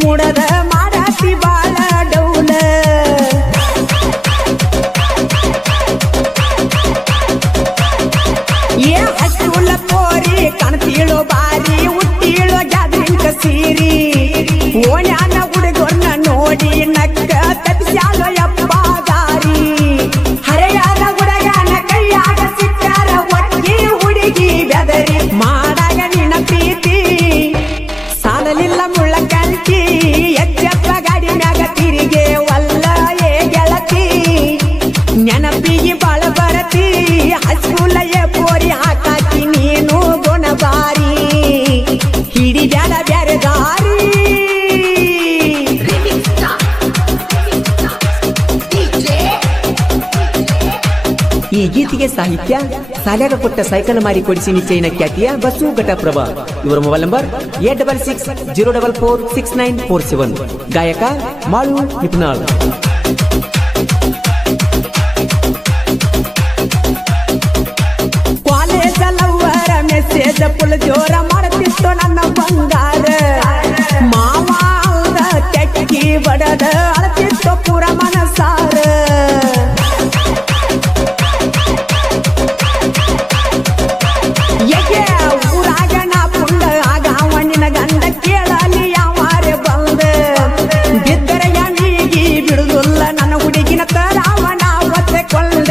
ಮೂಡದ ಮಾಡಾತಿ ಬಾಳ ಡೌಲ ಏ ಹಸುಲ ಪೋರಿ ಕಾಣ್ತೀಳೋ ಬಾರಿ ಹುಟ್ಟೀಳೋ ಗ್ಯಾದ್ರಿಂಕ ಸೀರಿ ಓಣ್ಯಾನ ಹುಡುಗರ್ನ ನೋಡಿ ನಕ್ಕ ತಪ್ಸ್ಯಾಲೋ ಯಪ್ಪ ದಾರಿ ಹರೆಯಾದ ಹುಡುಗನ ಕೈಯಾಗ ಸಿಕ್ಕಾರ ಒಟ್ಟಿ ಹುಡುಗಿ ಬೆದರಿ ಮಾಡಾಗ ನಿನ್ನ ಪ್ರೀತಿ ಸಾಲಲಿಲ್ಲ ಮುಳ್ಳ ಕಂಟಿ ಎಚ್ಚಪ್ಪ ಗಾಡಿ ಮ್ಯಾಗ ತಿರಿಗೆ ವಲ್ಲ ಏ ಗೆಳತಿ ನೆನಪಿಗೆ ಬಾಳ ಬರತಿ ಹಸ್ಕೂಲ ಏ ಪೋರಿ ಹಾಕಾಕಿ ನೀನು ಗುಣಬಾರಿ ಹಿಡಿ ಬ್ಯಾಡ ಬ್ಯಾರೆ ದಾರಿ ಈ ಗೀತೆಗೆ ಸಾಹಿತ್ಯ ಸಾಲ್ಯಾಗ ಕೊಟ್ಟ ಸೈಕಲ್ ಮಾರಿ ಕೊಡಿಸಿ ನಿಶ್ಚಯನ ಖ್ಯಾತಿಯ ಬಸ್ಸು ಘಟಪ್ರಭಾ. ಇವರ ಮೊಬೈಲ್ ನಂಬರ್ 8660446947. ಗಾಯಕ Malu Nipnal. College ಲವ್ವರ message full ಜೋರ ಮಾಡ್ತಿತ್ತು ನನ್ನ ಬಂಗಾರ ಮಾವ ತೆಕ್ಕಿ ಬಡದ ಅಳತಿತ್ತು ಪುರ ಮನಸಾರ ಊರಾಗನ ಪುಂಡ ಆಗ ಅವನಿನ ಗಂಡ ಕೇಳಲಿ ಯಾವಾರೆ ಬಂದ ಬಿದ್ದರ ಯಾನಿಗಿ ಬಿಡುದಿಲ್ಲ ನನ್ನ ಹುಡುಗಿನ ತರಾವನ ಒತ್ತೆಕೊಂಡ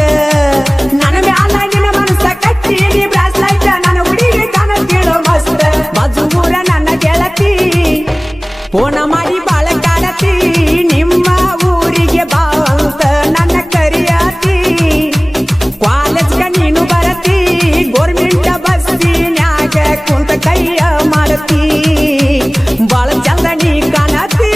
ನನ್ನ ಮ್ಯಾಲ ನಿನ್ನ ಮನಸ್ಸ ಕಟ್ಟಿ ಬ್ರಾಸ್ಲೈಟ್ ನನ್ನ ಹುಡುಗಿ ಕನ ಕೇಳೋ ಮಸ್ತ ಮಜೂರ ನನ್ನ ಗೆಳತಿ ಫೋನ ಮಾಡಿ ಬಾಳ ಕಾಡತಿ ನಿಮ್ಮ ಊರಿಗೆ ಬಾ ಅಂತ ನನ್ನ ಕರಿಯಾತಿ ಕಾಲೇಜ್ಗ ನೀನು ಬರತಿ ಗೋರ್ಮೆಂಟ್ ಬಸ್ಸಿನ್ಯಾಗ ಕುಂತ ಕೈಯ ಮಾಡತಿ ಬಾಳ ಚಂದ ನೀ ಕಾಣತಿ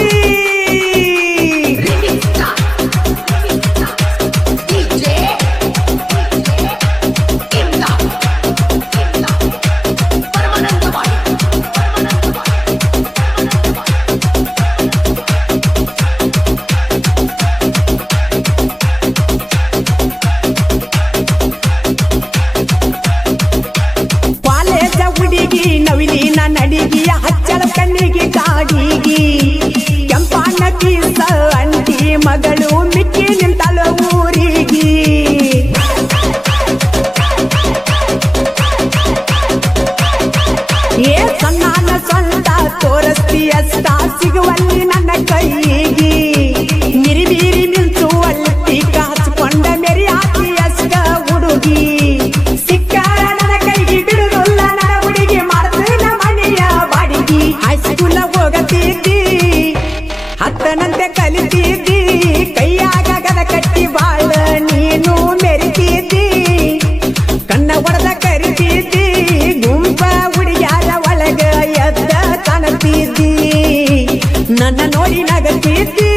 ಕಾಲೇಜ ಹುಡುಗಿ ನವಿಲಿನ ನಡಿಗಿಯ ಹಚ್ಚಳ ಕಣ್ಣಿಗೆ ಕಾಡಿಗಿ ಕೆಂಪಣ್ಣ ಪೀಸ ಅಂಟಿ ಮಗಳು ಮಿಕ್ಕಿ ನಿಂತಳ ಊರಿಗಿ ಏ ಸಣ್ಣನ ಸ್ವಂತ ತೋರಸ್ತಿ ಅಷ್ಟ ಸಿಗುವಲ್ಲಿ ನನ್ನ ಕೈಗಿ ಮಿರಿಬೀರಿ ಮಿಂಚುವಲ್ಲಿ ಹಚ್ಕೊಂಡ ಮೆರಿ ಹಾಕಿ ಅಷ್ಟ ಹುಡುಗಿ ಸಿಕ್ಕಾರ ನನ್ನ ಕೈಗೆ ಬಿಡುದಿಲ್ಲ ನನ್ನ ಹುಡುಗಿ ಮಾಡ್ತಿನ ಮನೆಯ ಬಾಡಿಗಿ ಹೈಸ್ಕೂಲ ಹೋಗತಿದ್ದಿ ಹತ್ತನಂತೆ ಕಲಿತಿದ್ದಿ ಕೈಯಾಗ ಗದ ಕಟ್ಟಿ ಬಾಳ ನೀನು ಮೆರಿತಿದ್ದಿ ಕಣ್ಣ ಹೊಡೆದ ಕರಿತಿದ್ದಿ ಗುಂಪ ಹುಡುಗ್ಯಾರ ಒಳಗ ಎದ್ದ ಕಾಣತಿದ್ದಿ ನನ್ನ ನೋಡಿ ನಗತಿದ್ದಿ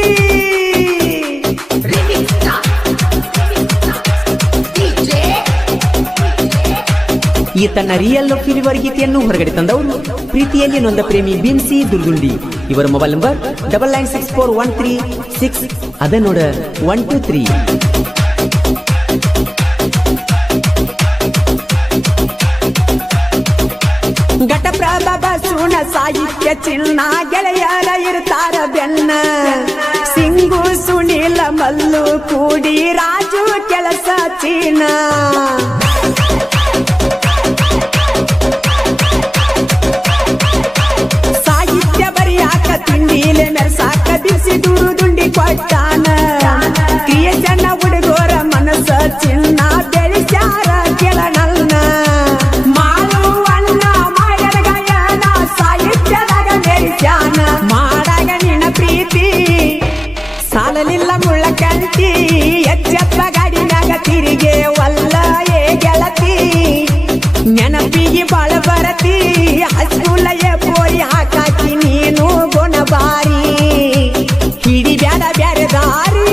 ಈ ತನ್ನ ರಿಯಲ್ ಫಿಲಿವರ್ ಗೀತೆಯನ್ನು ಹೊರಗಡೆ ತಂದವರು ಪ್ರೀತಿಯಲ್ಲಿ ನೊಂದ ಪ್ರೇಮಿ ಬಿಂಸಿ ದುರ್ಗುಂಡಿ. ಇವರ ಮೊಬೈಲ್ ನಂಬರ್ 996413 ಅದ ನೋಡ 123. ಘಟಪ್ರಭಾ ಬಸೂನ ಸಾಹಿತ್ಯ ಚಿನ್ನ ಗೆಳೆಯರ ಇರ್ತಾರ ಬೆನ್ನ ಸಿಂಗು ಸುನೀಲ ಮಲ್ಲು ಕೂಡಿ ರಾಜು ಕೆಲಸ ಚೀನ ಸಾಹಿತ್ಯ ಬರಿಯಾಕ ತಿಂಡಿಲೆ ಮೆರ್ಸಾಕ ಬಿಸಿ ದುಂಡಿ ಕೊಟ್ಟಾನ ಕ್ರಿಯೇಷನ್ ಹುಡುಗೋರ ಮನಸ್ಸ ಚಿನ್ನ ಬೆಳೆಸ್ಯಾರ ಕೆಳನಲ್ನ ಮಾಡು ಅಣ್ಣ ಮಾಡ್ಯಾರ ಗಾಯನ ಸಾಹಿತ್ಯದಾಗ ಮೆರಿಸ್ಯಾನ ಮಾಡಾಗ ನಿನ್ನ ಪ್ರೀತಿ ಸಾಲಲಿಲ್ಲ ಮುಳ್ಳ ಕಂಟಿ ಎಚ್ಚಪ್ಪ ಗಾಡಿ ಮ್ಯಾಗ ತಿರಿಗೆ ವಲ್ಲ ಏ ಗೆಳತಿ ನೆನಪಿಗೆ ಬಾಳ ಬರತಿ ಹಸ್ಕೂಲ ಏ ಪೋರಿ ಹಾಕಾಕಿ ನೀನು ಗುಣಬಾರಿ ಹಿಡಿ ಬ್ಯಾಡ ಬ್ಯಾರೆ ದಾರಿ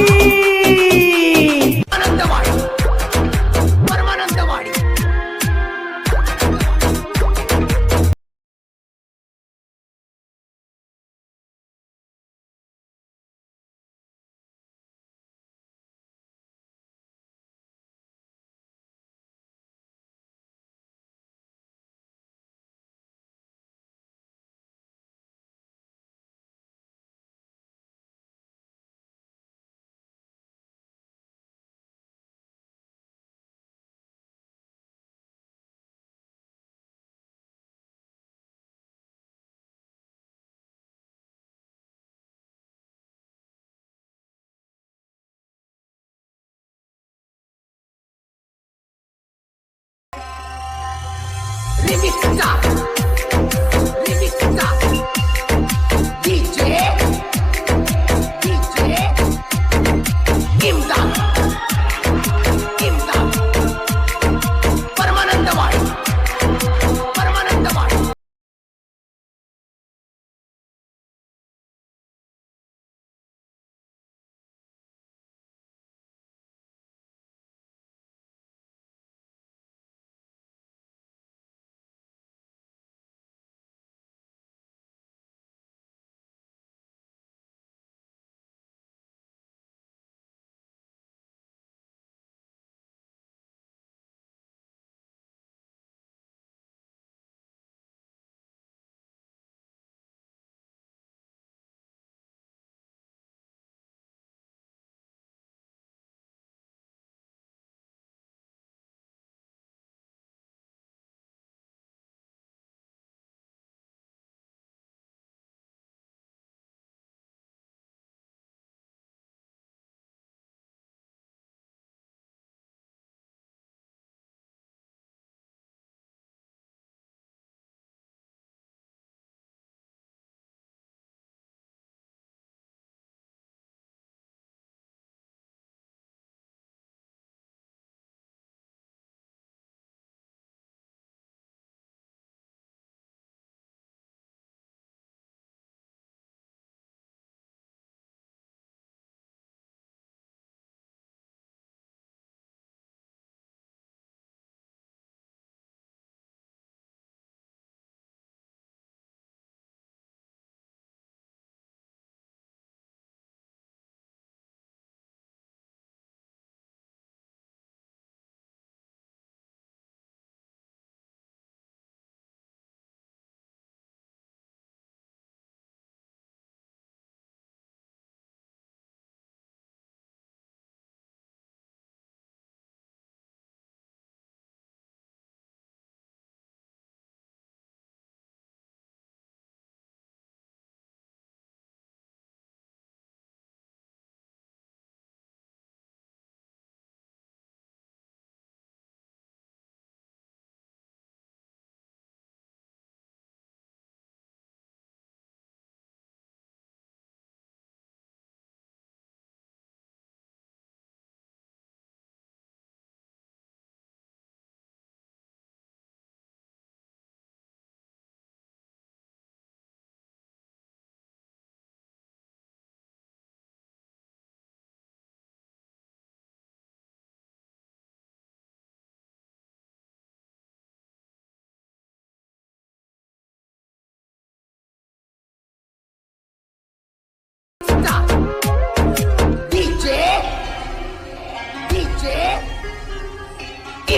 Remix Star. Remix Star. DJ. DJ.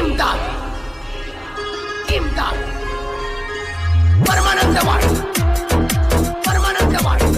Imdad. Imdad. Paramanandawadi. Paramanandawadi.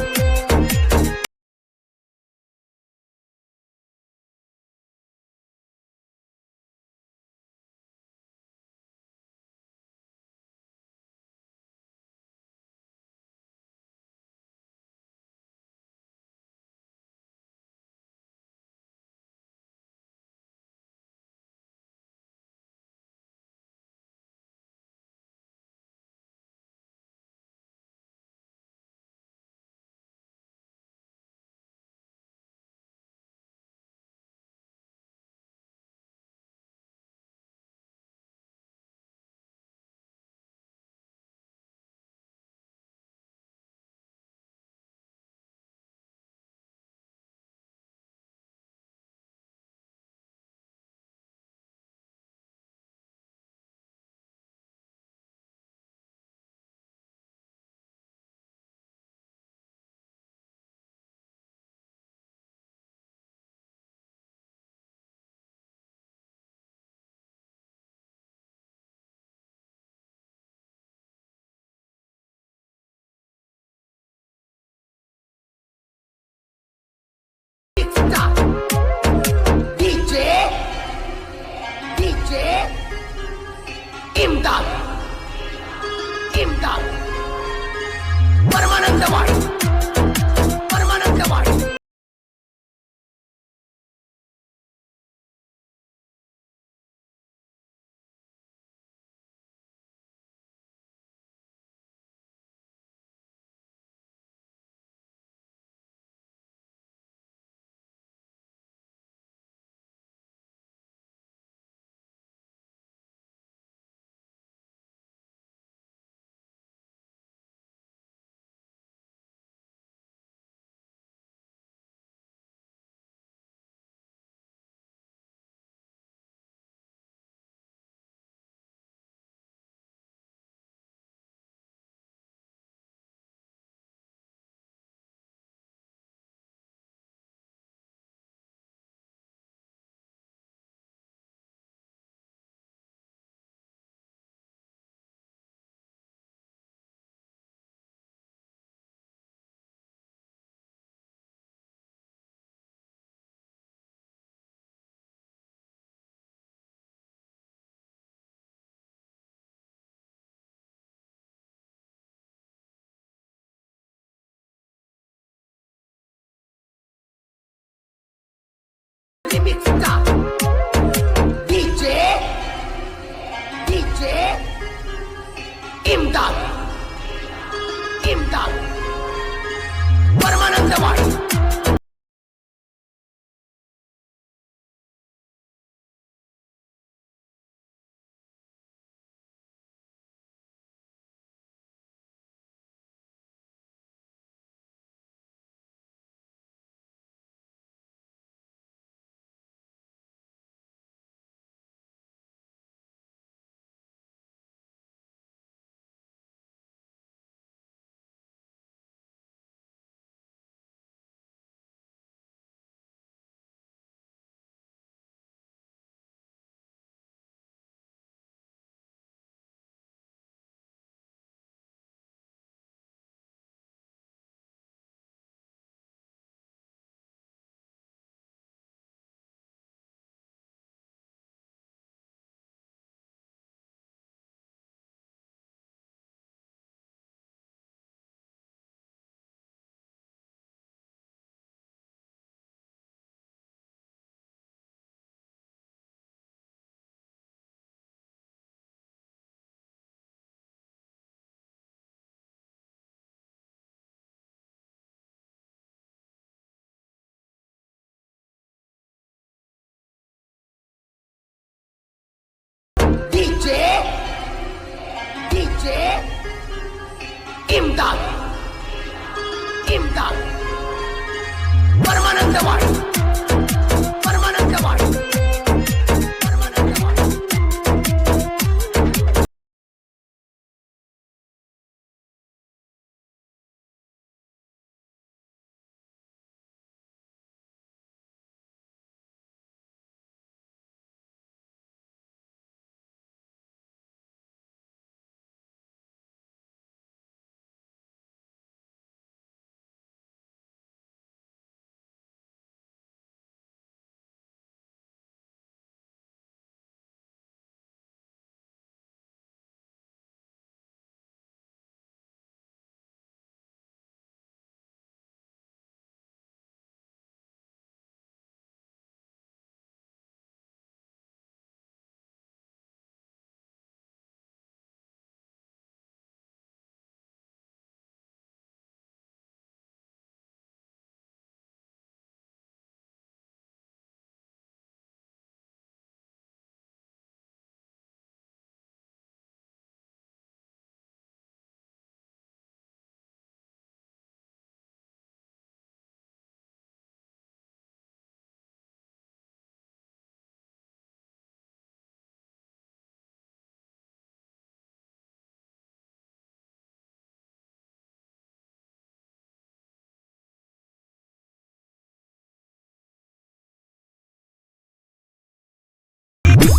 Star. DJ. DJ. Imdad. Imdad. Paramanandawadi.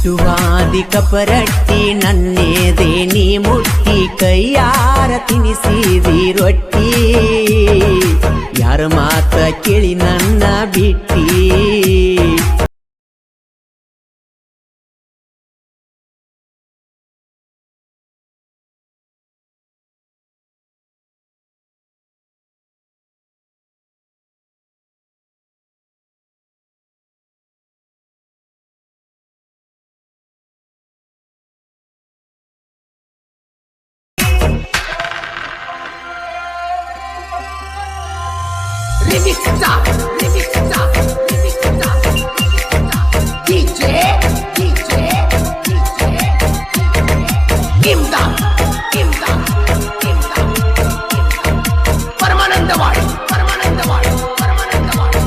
ಇಟ್ಟುವಾದಿ ಕಪರಟ್ಟಿ ನನ್ನೇದೆ ನೀ ಮುಟ್ಟಿ ಕೈಯಾರ ತಿನಿಸಿದಿ ರೊಟ್ಟಿ ಯಾರ ಮಾತ ಕೇಳಿ ನನ್ನ ಬಿಟ್ಟಿ Remix Star, Remix Star, Remix Star, DJ, DJ, DJ, Kimda, Kimda, Kimda, Paramanandawadi, Paramanandawadi, Paramanandawadi.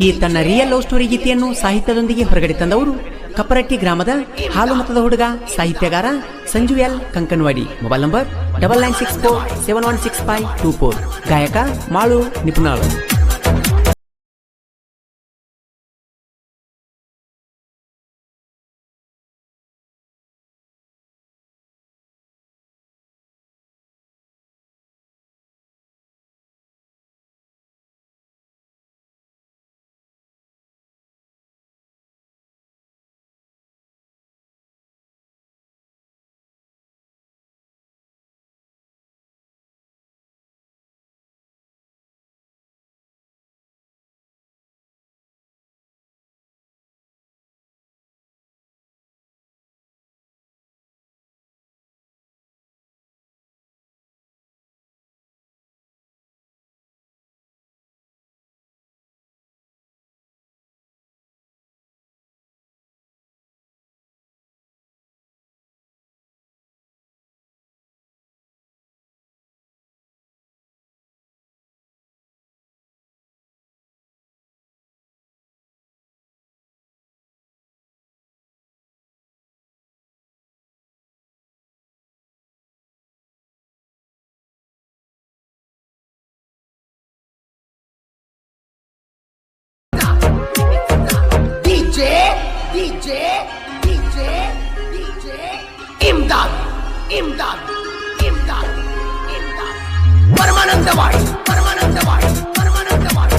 ಈ ತನ್ನ ರಿಯಲ್ ಲವ್ ಸ್ಟೋರಿ ಗೀತೆಯನ್ನು ಸಾಹಿತ್ಯದೊಂದಿಗೆ ಹೊರಗಡೆ ತಂದವರು ಕಪ್ಪರಟ್ಟಿ ಗ್ರಾಮದ ಹಾಲು ಮತದ ಹುಡುಗ ಸಾಹಿತ್ಯಗಾರ Sanju L Kankanawadi. Mobile number 9964716524. ಗಾಯಕ ಮಾಳು ನಿಪುಣಾಳು. ಪರಮಾನಂದವಾಡಿ ಪರಮಾನಂದವಾಡಿ ಪರಮಾನಂದವಾಡಿ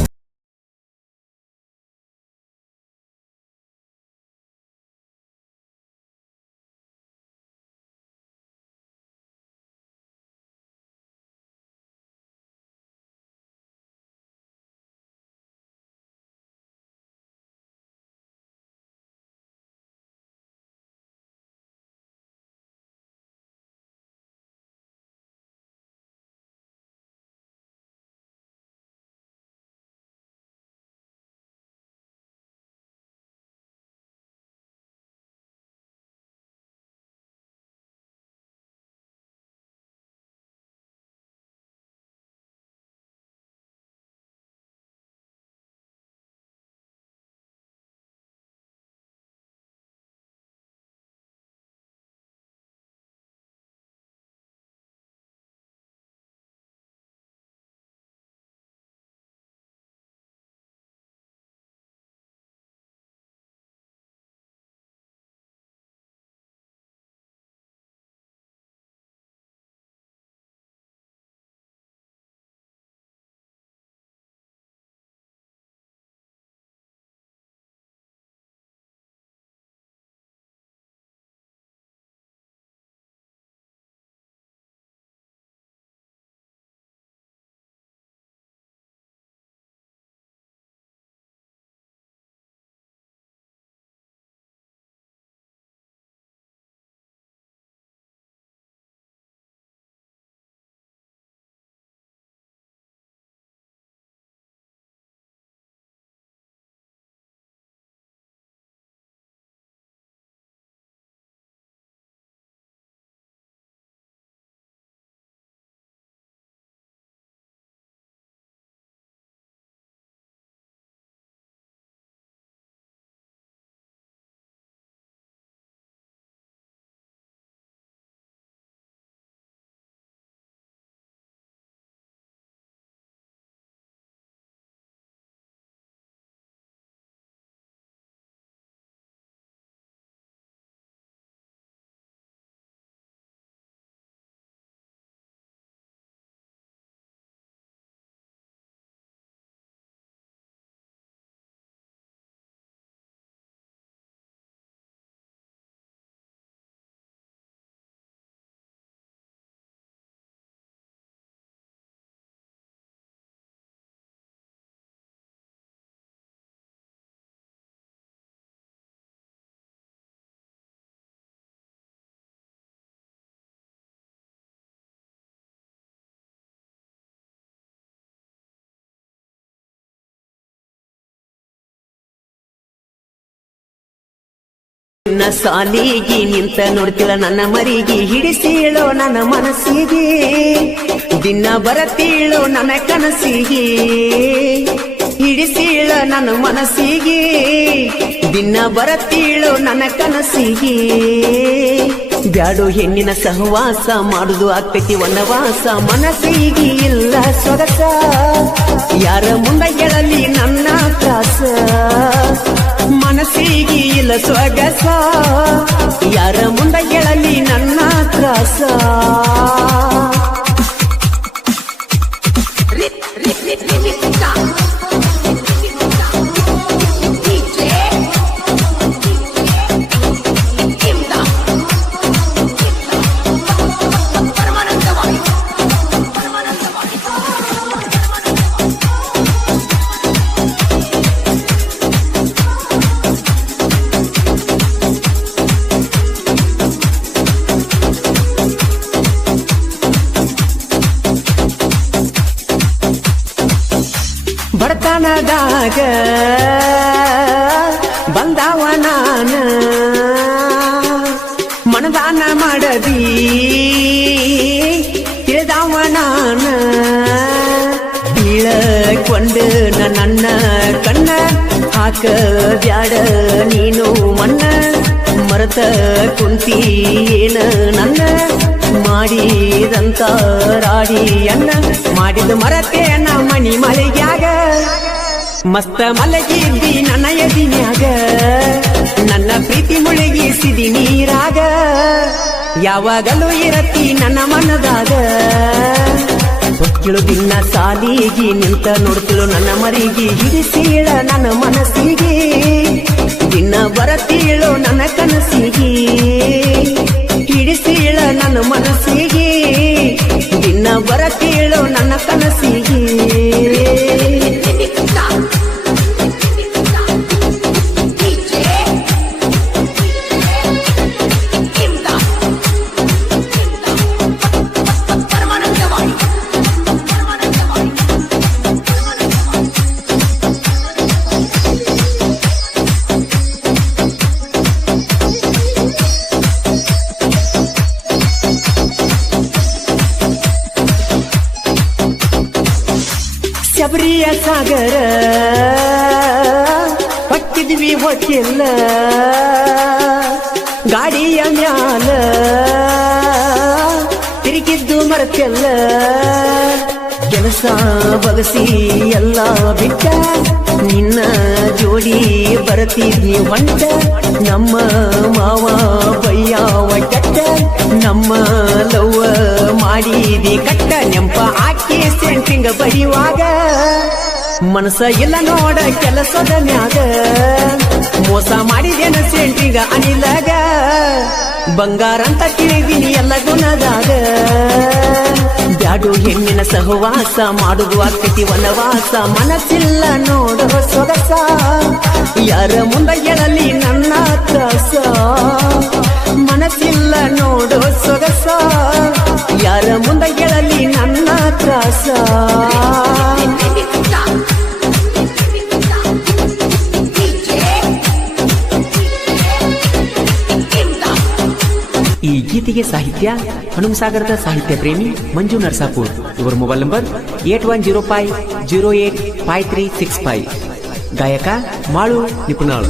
ನನ್ನ ಸಾಲಿಗೆ ನಿಂತ ನೋಡ್ತಿಲ್ಲ ನನ್ನ ಮರಿಗೆ ಹಿಡಿಸೀಳೋ ನನ್ನ ಮನಸ್ಸಿಗೆ ದಿನ ಬರತೀಳೋ ನನ್ನ ಕನಸಿಗೆ ಹಿಡಿಸೀಳ ನನ್ನ ಮನಸ್ಸಿಗೆ ದಿನ ಬರತೀಳೋ ನನ್ನ ಕನಸಿಗೆ ಬ್ಯಾಡೋ ಹೆಣ್ಣಿನ ಸಹವಾಸ ಮಾಡುದು ಆಗ್ತೈತಿ ವನವಾಸ ಮನಸ್ಸಿಗೆ ಇಲ್ಲ ಸೊಗಸ ಯಾರ ಮುಂದ ಹೇಳಲಿ ನನ್ನ ತ್ರಾಸ ಮನಸ್ಸಿಗೆ ಇಲ್ಲ ಸೊಗಸ ಯಾರ ಮುಂದ ಹೇಳಲಿ ನನ್ನ ತ್ರಾಸ ಬಡತನದಾಗ ಬಂದವ ನಾನ ಮನದಾನ ಮಾಡದಿ ತಿಳಿದವ ನಾನ ಬೀಳಕೊಂಡು ನನ್ನ ಕಣ್ಣ ಹಾಕ ಬ್ಯಾಡ ನೀನು ಮಣ್ಣ ಮರತ ಕುಂತಿ ಏನ ನನ್ನ ಮಾಡಿದಂತ ರಾಡಿ ಅನ್ನ ಮಾಡಿದ ಮರತೇನ ಮಣಿ ಮಳೆಗ್ಯಾಗ ಮಸ್ತ ಮಲಗಿದ್ದಿ ನನ್ನ ಎದಿನ್ಯಾಗ ನನ್ನ ಪ್ರೀತಿ ಮುಳುಗಿಸಿದಿ ನೀರಾಗ ಯಾವಾಗಲೂ ಇರತಿ ನನ್ನ ಮನದಾಗ ಹೊಕ್ಕಿಳು ದಿನ ಸಾಲಿಗಿ ನಿಂತ ನೋಡ್ತಿಳು ನನ್ನ ಮರಿಗೆ ಹಿಡಿಸೀಳ ನನ್ನ ಮನಸ್ಸಿಗೆ ದಿನ ಬರತೀಳು ನನ್ನ ಕನಸಿಗೆ ಹಿಡಿಸೀಳ ನನ್ನ ಮನಸ್ಸಿಗೆ ದಿನ ಬರತೀಳು ನನ್ನ ಕನಸಿಗೆ ಶಬರಿಯ ಸಾಗರ ಹೊಕ್ಕಿದ್ವಿ ಹೊಕ್ಕಿಲ್ಲ ಗಾಡಿಯ ಮ್ಯಾಲ ತಿರುಗಿದ್ದು ಮರಕ್ಕೆಲ್ಲ ಕೆಲಸ ಬಗಸಿ ಎಲ್ಲ ಬಿಟ್ಟ ನಿನ್ನ ಜೋಡಿ ಬರತಿದ್ನಿ ಹೊಂಟ ನಮ್ಮ ಮಾವ ಬಯ್ಯಾವ ಕೆಟ್ಟ ನಮ್ಮ ಲವ್ವ ಮಾಡಿದಿ ಕಟ್ಟ ನೆಂಪ ಆಕಿ ಸೆಂಟಿಂಗ ಬಡಿಯುವಾಗ ಮನಸ ಇಲ್ಲ ನೋಡ ಕೆಲಸದ ಮ್ಯಾಗ ಮೋಸ ಮಾಡಿದೇನ ಸೆಂಟಿಂಗ ಅನಿಲಾಗ ಬಂಗಾರ ಅಂತ ತಿಳಿದಿನಿ ಎಲ್ಲ ಗುಣದಾಗ ಬ್ಯಾಡು ಹೆಣ್ಣಿನ ಸಹವಾಸ ಮಾಡುದು ಆಕತಿ ವನವಾಸ ಮನಸ್ಸಿಲ್ಲ ನೋಡು ಸೊಗಸ ಯಾರ ಮುಂದ ಎಳಲಿ ನನ್ನ ತ್ರಾಸ ಮನಸ್ಸಿಲ್ಲ ನೋಡು ಸೊಗಸ ಯಾರ ಮುಂದ ಎಳಲಿ ನನ್ನ ತ್ರಾಸ ಈ ಗೀತೆಗೆ ಸಾಹಿತ್ಯ ಹನುಮಸಾಗರದ ಸಾಹಿತ್ಯ ಪ್ರೇಮಿ ಮಂಜು ನರಸಾಪುರ್. ಇವರ ಮೊಬೈಲ್ ನಂಬರ್ 8105085365. ಗಾಯಕ ಮಾಳು ನಿಪುಣಾಳ್.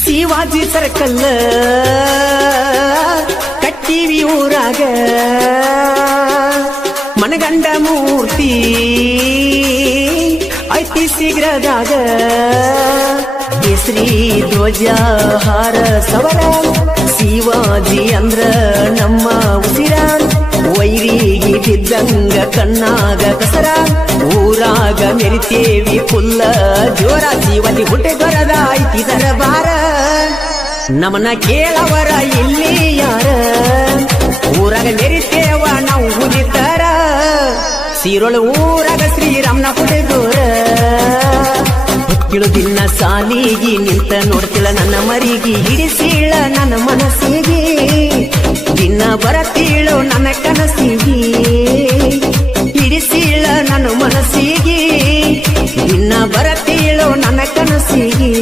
ಶಿವಾಜಿ ಸರ್ಕಲ್ ಕಟ್ಟಿವಿ ಊರಾಗ ಮನಗಂಡ ಮೂರ್ತಿ ಐತಿ ಶೀಘ್ರದಾಗ ಕೇಸರಿ ಧ್ವಜ ಹಾರ ಸವರ ಶಿವಾಜಿ ಅಂದ್ರ ನಮ್ಮ ಉಸಿರ ವೈರಿಗೆ ಬಿದ್ದಂಗ ಕಣ್ಣಾಗ ಕಸರ ಊರಾಗ ಮೆರಿತೇವಿ ಫುಲ್ಲ ಜೋರ ಶಿವಾಜಿ ಹುಟ್ಟೆ ಬರದ ಐತಿ ದರಬಾರ ನಮನ ಕೇಳವರ ಇಲ್ಲಿ ಯಾರ ಊರಾಗ ಮೆರಿತೇವ ನಾವು ಹುಲಿತಾರ ಸೀರೊಳು ಊರಾಗ ಶ್ರೀರಾಮ್ನ ಹುಡುಗರ ಹೊಕ್ಕಿಳು ದಿನ ಸಾಲಿಗಿ ನಿಂತ ನೋಡ್ತಿಳ ನನ್ನ ಮರಿಗೆ ಹಿಡಿಸೀಳ ನನ್ನ ಮನಸ್ಸಿಗೆ ದಿನ ಬರತೀಳು ನನ್ನ ಕನಸಿಗೆ ಹಿಡಿಸೀಳ ನನ್ನ ಮನಸ್ಸಿಗೆ ದಿನ ಬರತೀಳು ನನ್ನ ಕನಸಿಗೆ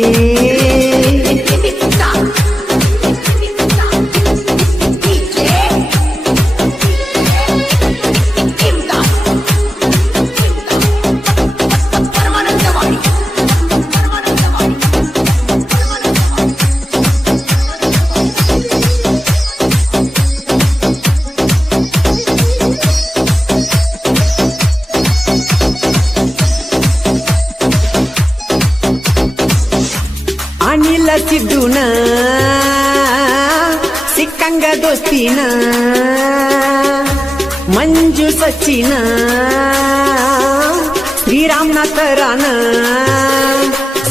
ಅನಿಲ ಸಿದ್ದುನ ಸಿಕ್ಕಂಗ ದೋಸ್ತಿನ ಮಂಜು ಸಚಿನ ಶ್ರೀರಾಮನಾಥರಾನ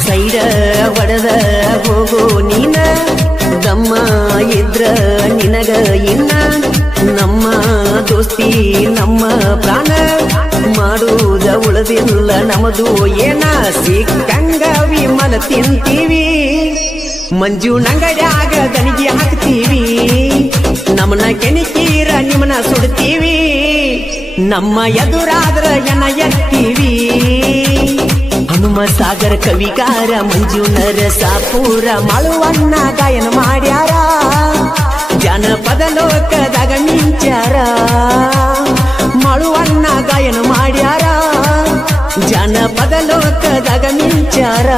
ಸೈಡ ಒಡದ ಹೋಗೋ ನೀನ ದಮ್ಮ ಇದ್ರ ನಿನಗ ಇನ್ನ ನಮ್ಮ ದೋಸ್ತಿ ನಮ್ಮ ಪ್ರಾಣ ಮಾಡುವುದ ಉಳದಿಲ್ಲ ನಮದು ಏನ ಸಿಕ್ಕಂಗ ವಿಮಲ ತಿಂತೀವಿ ಮಂಜು ನಂಗಡ್ಯಾಗ ದನಿಗೆ ಹಾಕ್ತೀವಿ ನಮ್ಮನ ಕೆಣಿಕೀರ ನಿಮ್ಮನ ಸುಡ್ತೀವಿ ನಮ್ಮ ಎದುರಾದ್ರ ಎನ ಎತ್ತೀವಿ ಹನುಮ ಸಾಗರ ಕವಿಗಾರ ಮಂಜು ನರಸಾಪುರ ಮಾಳುವನ್ನ ಗಾಯನ ಮಾಡ್ಯಾರ ಜನಪದ ಲೋಕದಾಗ ಮಿಂಚಾರ ಮಾಳುವನ್ನ ಗಾಯನ ಮಾಡ್ಯಾರ ಜನಪದ ಲೋಕದಾಗ ಮಿಂಚಾರ